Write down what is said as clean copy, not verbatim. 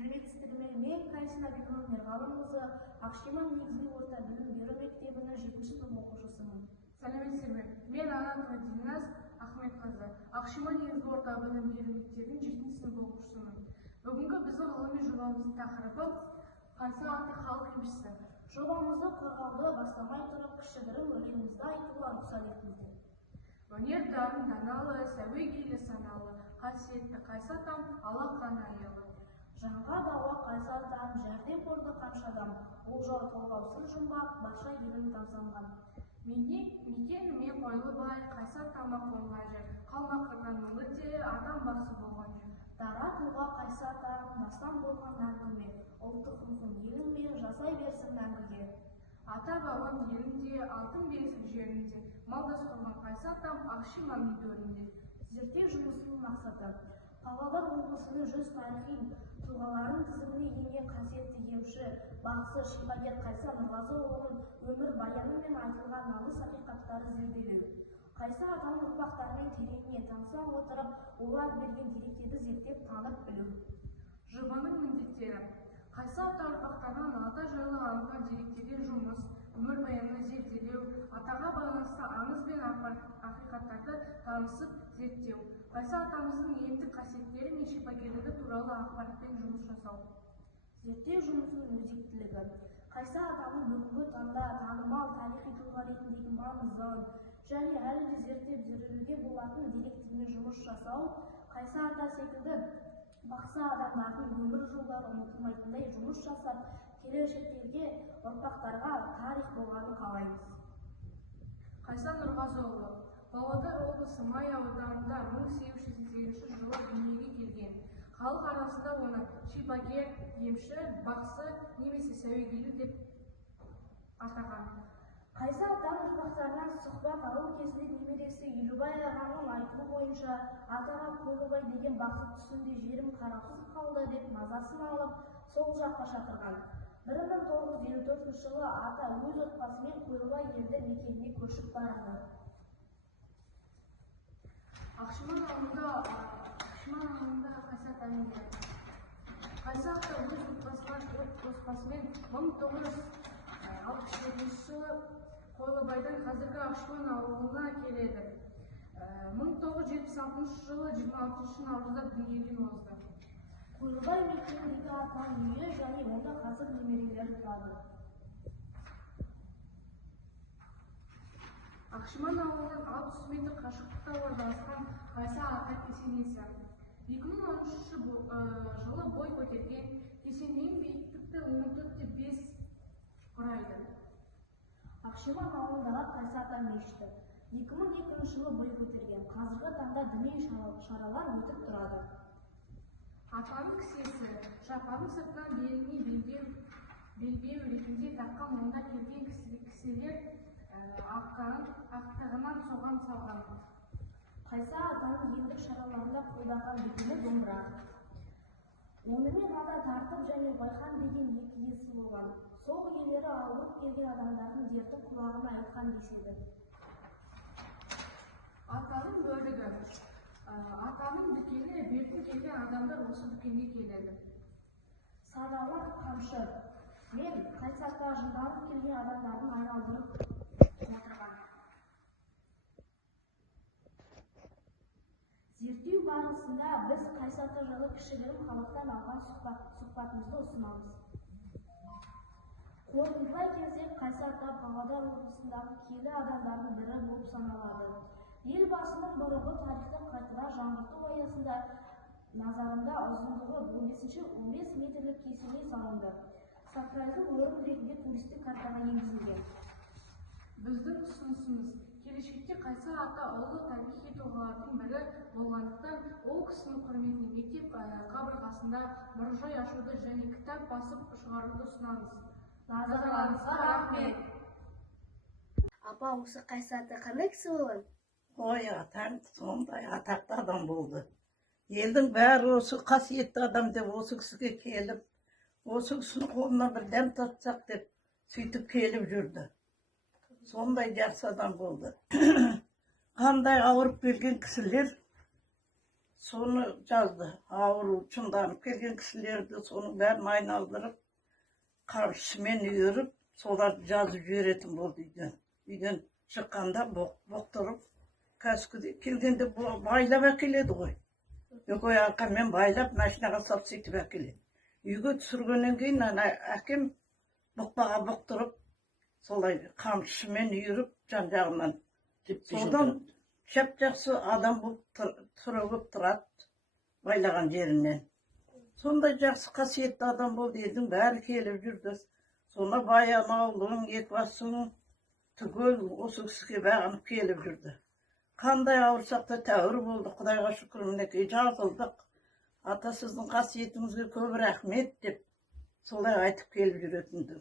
Сәлеметсіздер ме? Мен Кайсина Бекман Мерғалымқызы Ақшиман негізгі орта білім беру мектебінің 7-ші сынып оқушысымын. Сәлеметсіздер ме? Мен Анатолий Динас Ахметқызы Ақшиман негізгі орта білім беру мектебінің 7-ші сынып оқушысымын. Бүгінгі біздің ғылыми жобамыздың тақырыбы Қайса атты халық емшісі. Жобамызды қорғауды бастамай тұрып, кішігірім өлеңімізді айтуға рұқсат етіңіздер. Өнер дарын даналы, сәуегейлі саналы, қасиетті Қайса атам алақан аялы. Жанға дауа Қайса атам, жәрдем болды қаншадам, ол жау толғаусыз жұмбақ, барша елін тамсанған. Мекеніме қойлы бай, Қайса атама қонған жер, қалмақырдан мұлы де адам бақсы болған жер. Дара тұлға Қайса атам, бастан болған мәңгіме, ұлттық рухын еліңме жасай берсін мәңгіге. Ата бабам елінде, алтын бесік жерінде, малдас құрған Қайса атам Ақшиманның төрінде. Зерттеу жұмысының мақсаты: Павлодар облысының 100 тарихи тұлғаларының тізіміне енген қасиетті емші, бақсы, шипагер Қайса Нұрғазыұлының өмір баяны мен айтылған нағыз ақиқаттарды зерделеу. Қайса атаның ұрпақтарымен тереңіне таныса отырып, олар берген деректерді зерттеп танып білу. Жобаның міндеттері: Қайса ата ұрпақтарынан ата жайлы алынған деректерден жұмыс, өмір баянын зерделеу, атаға байланысты аңыз бен ақиқаттарды танысып зерттеу, Қайса атамыздың емдік қасиеттері мен шипагерлігі туралы ақпаратпен жұмыс жасау. Зерттеу жұмысының өзектілігі: Қайса атаның бүгінгі таңда танымал тарихи тұлға ретіндегі маңызын және әлі де зерттеп зерделеуге болатын деректермен жұмыс жасау. Қайса ата секілді бақсы адамдардың өмір жолдары ұмытылмайтындай жұмыс жасап, келешектегі ұрпақтарға тарих болғанын қалаймыз. Қайса Нұрғазыұлы Павлодар облысы Май ауданында 1808 жылы дүниеге келген. Халық арасында оны шипагер, емші, бақсы немесе сәуегейлі деп атаған. Қайса атаның ұрпақтарынан сұхбат алу кезінде немересі Елубай ағаның айтуы бойынша, атаға Қойлыбай деген бақсы түсінде жерім қараусыз қалды деп мазасын алып, сол жаққа шақырған. 1954 жылы ата өз отбасымен Қойлыбай елді мекеніне көшіп барады. Ақшиман ауылында Қайса атаның Қайса ата өз отбасымен 1967 жылы Қойлыбайдан қазіргі Ақшиман ауылына келеді. 1976 жылы 26 наурызда дүниеден озды. Қойлыбай мекеніндегі атаның үйі және онда қазір немерелері тұрады. Ақшиман ауылынан 600 метр қашықтықта орналасқан Қайса ата кесенесі. 2013 жылы бой көтерген, кесененің биіктігі 14,5 құрайды. Ақшиман ауылындағы Қайса ата мешіті 2002 жылы бой көтерген, қазіргі таңда діни шаралар өтіп тұрады. Атаның кісесі шапанның сыртынан беліне белбеу ретінде таққан, онда келген кісілер ақтығынан соған салған. Қайса атаның емдік шараларында қолданған дүкені домбыра. Онымен ата тартып және байқан деген екі есі болған. Сол иелері ауырып келген адамдардың дерті құлағына айтқан деседі. Атаның бөлігі: атаның дүкені бертін келген адамдар осы дүкенге келеді. Саналы қамшы: мен Қайса ата жынданып келген адамдардың айналдырып отырған. Зерттеу барысында біз Қайса ата жайлы кішігірім халықтан алған сұхбатымызды ұсынамыз. Қорытындылай келсек, Қайса ата Павлодар облысындағы киелі адамдардың бірі болып саналады. Елбасының бұрынғы тарихты қайта жаңғырту аясында назарында ұзындығы 15 метрлік кесене салынды. Сакралды орын ретінде туристік картаға енгізілген. Біздің ұсынысымыз: келешекте Қайса ата ұлы тарихи тұлғалардың бірі болғандықтан, ол кісінің құрметіне мектеп қабырғасында мұражай ашуды және кітап басып шығаруды ұсынамыз. Назарларыңызға рахмет. Апа, осы Қайса ата қандай кісі болған? Ой, атаң сондай атақты адам болды. Елдің бәрі осы қасиетті адам деп осы кісіге келіп, осы кісінің қолына бір дәм татсақ деп сөйтіп келіп жүрді. Сондай жақсы адам болды. Қандай ауырып келген кісілер соны жазды. Ауру шыңданып келген кісілерді соның бәрін айналдырып, қамшымен үйіріп, соларды жазып жіберетін болды үйден. Үйден шыққанда боқтырып, кәсіпке келгенде байлап әкеледі ғой. Өкөй арқамен байлап, машинаға салып сөйтіп әкеледі. Үйге түсіргеннен кейін әкем бұқпаға бұқтырып, солай қамшымен үйіріп, жан-жағынан. Содан жақсы адам болып түрегіп тұрады, байлаған жерінен. Сондай жақсы қасиетті адам болды, елдің бәрі келіп жүрді. Сонда Баян ауылың, Екібастың түгел осы кісіге бағынып келіп жүрді. Қандай ауырсақ та тәуір болды, Құдайға шүкір, мінекей жазылдық. Ата, сіздің қасиетіңізге көп рахмет деп солай айтып келіп жүретінді.